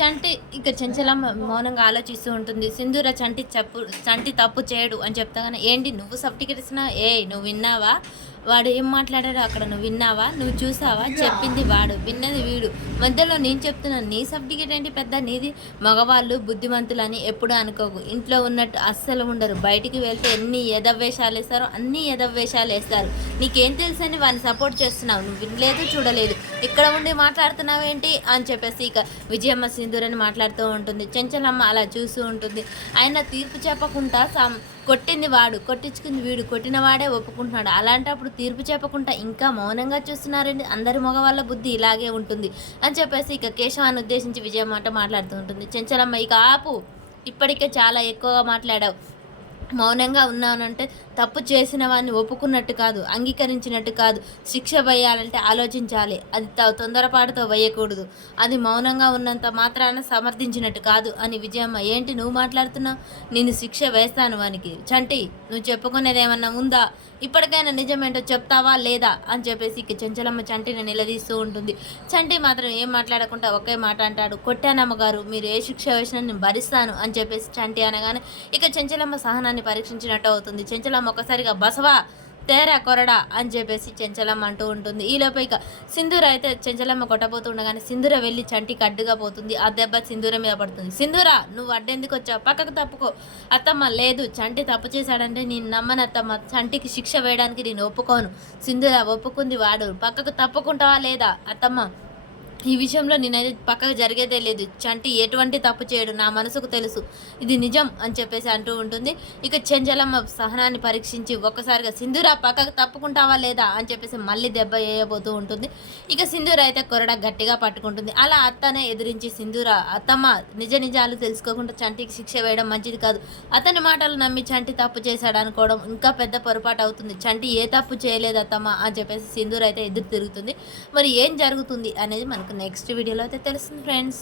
చంటి ఇక చెంచలమ్మ మౌనంగా ఆలోచిస్తూ ఉంటుంది. సింధూర చంటి తప్పు చేయడు అని చెప్తాగానే, ఏంటి నువ్వు సర్టిఫికెట్ ఇచ్చినా? నువ్వు విన్నావా? వాడు ఏం మాట్లాడాడో అక్కడ నువ్వు విన్నావా? నువ్వు చూసావా? చెప్పింది వాడు, విన్నది వీడు. మధ్యలో నేను చెప్తున్నాను, నీ సర్టిఫికెట్ ఏంటి పెద్ద నీది? మగవాళ్ళు బుద్ధిమంతులని ఎప్పుడు అనుకోకు. ఇంట్లో ఉన్నట్టు అస్సలు ఉండరు. బయటికి వెళ్తే ఎన్ని ఎదవేషాలు వేస్తారో అన్ని ఎదవేషాలు వేస్తారు. నీకేం తెలుసని వాడిని సపోర్ట్ చేస్తున్నావు? నువ్వు వినలేదు, చూడలేదు. ఇక్కడ ఉండి మాట్లాడుతున్నావు ఏంటి అని చెప్పేసి ఇక విజయమ్మ సింధూరని మాట్లాడుతూ ఉంటుంది. చెంచలమ్మ అలా చూస్తూ ఉంటుంది. ఆయన తీర్పు చెప్పకుండా కొట్టింది వాడు, కొట్టించుకుంది వీడు, కొట్టిన వాడే ఒప్పుకుంటున్నాడు. అలాంటప్పుడు తీర్పు చెప్పకుండా ఇంకా మౌనంగా చూస్తున్నారండి. అందరి మగవాళ్ళ బుద్ధి ఇలాగే ఉంటుంది అని చెప్పేసి ఇక కేశవాన్ని ఉద్దేశించి విజయమ్మ మాట్లాడుతూ ఉంటుంది. చెంచలమ్మ ఇక ఆపు, ఇప్పటికే చాలా ఎక్కువగా మాట్లాడావు. మౌనంగా ఉన్నానంటే తప్పు చేసిన వాడిని ఒప్పుకున్నట్టు కాదు, అంగీకరించినట్టు కాదు. శిక్ష వేయాలంటే ఆలోచించాలి. అది తొందరపాటుతో వేయకూడదు. అది మౌనంగా ఉన్నంత మాత్రాన సమర్థించినట్టు కాదు అని విజయమ్మ, ఏంటి నువ్వు మాట్లాడుతున్నావు? నేను శిక్ష వేస్తాను వానికి. చంటి, నువ్వు చెప్పుకునేది ఏమన్నా ఉందా? ఇప్పటికైనా నిజమేంటో చెప్తావా లేదా అని చెప్పేసి ఇక చెంచలమ్మ చంటిని నిలదీస్తూ ఉంటుంది. చంటి మాత్రం ఏం మాట్లాడకుండా ఒకే మాట అంటాడు, కొట్టానమ్మ గారు, మీరు ఏ శిక్ష వేసినా నేను భరిస్తాను అని చెప్పేసి చంటి అనగానే ఇక చెంచలమ్మ సహనాన్ని పరీక్షించినట్టు అవుతుంది. చెంచలమ్మ ఒకసారిగా బసవా తేరా కొరడా అని చెప్పేసి చెంచలమ్మ అంటూ ఉంటుంది. ఈలోపు ఇక సింధూర అయితే చెంచలమ్మ కొట్టబోతుండగానే సింధూర వెళ్ళి చంటికి అడ్డుగా పోతుంది. ఆ దెబ్బ సింధూర మీద పడుతుంది. సింధూర, నువ్వు అడ్డెందుకు వచ్చావు? పక్కకు తప్పుకో. అత్తమ్మ, లేదు, చంటి తప్పు చేశాడంటే నేను నమ్మను అత్తమ్మ. చంటికి శిక్ష వేయడానికి నేను ఒప్పుకోను. సింధూర, ఒప్పుకుంది వాడు, పక్కకు తప్పుకుంటావా లేదా? అత్తమ్మ, ఈ విషయంలో నేనైతే పక్కకు జరిగేదే లేదు. చంటి ఎటువంటి తప్పు చేయడు, నా మనసుకు తెలుసు, ఇది నిజం అని చెప్పేసి అంటూ ఉంటుంది. ఇక చెంచలమ్మ సహనాన్ని పరీక్షించి ఒక్కసారిగా సింధూర పక్కకు తప్పుకుంటావా లేదా అని చెప్పేసి మళ్ళీ దెబ్బ వేయబోతూ ఉంటుంది. ఇక సింధూర అయితే కొరడ గట్టిగా పట్టుకుంటుంది. అలా అత్తనే ఎదిరించి సింధూర, అత్తమ్మ, నిజాలు తెలుసుకోకుండా చంటికి శిక్ష వేయడం మంచిది కాదు. అతని మాటలు నమ్మి చంటి తప్పు చేశాడు అనుకోవడం ఇంకా పెద్ద పొరపాటు అవుతుంది. చంటి ఏ తప్పు చేయలేదు అత్తమ్మ అని చెప్పేసి సింధూర అయితే ఎదురు తిరుగుతుంది. మరి ఏం జరుగుతుంది అనేది మనకు నెక్స్ట్ వీడియోలో అయితే తెలుస్తుంది ఫ్రెండ్స్.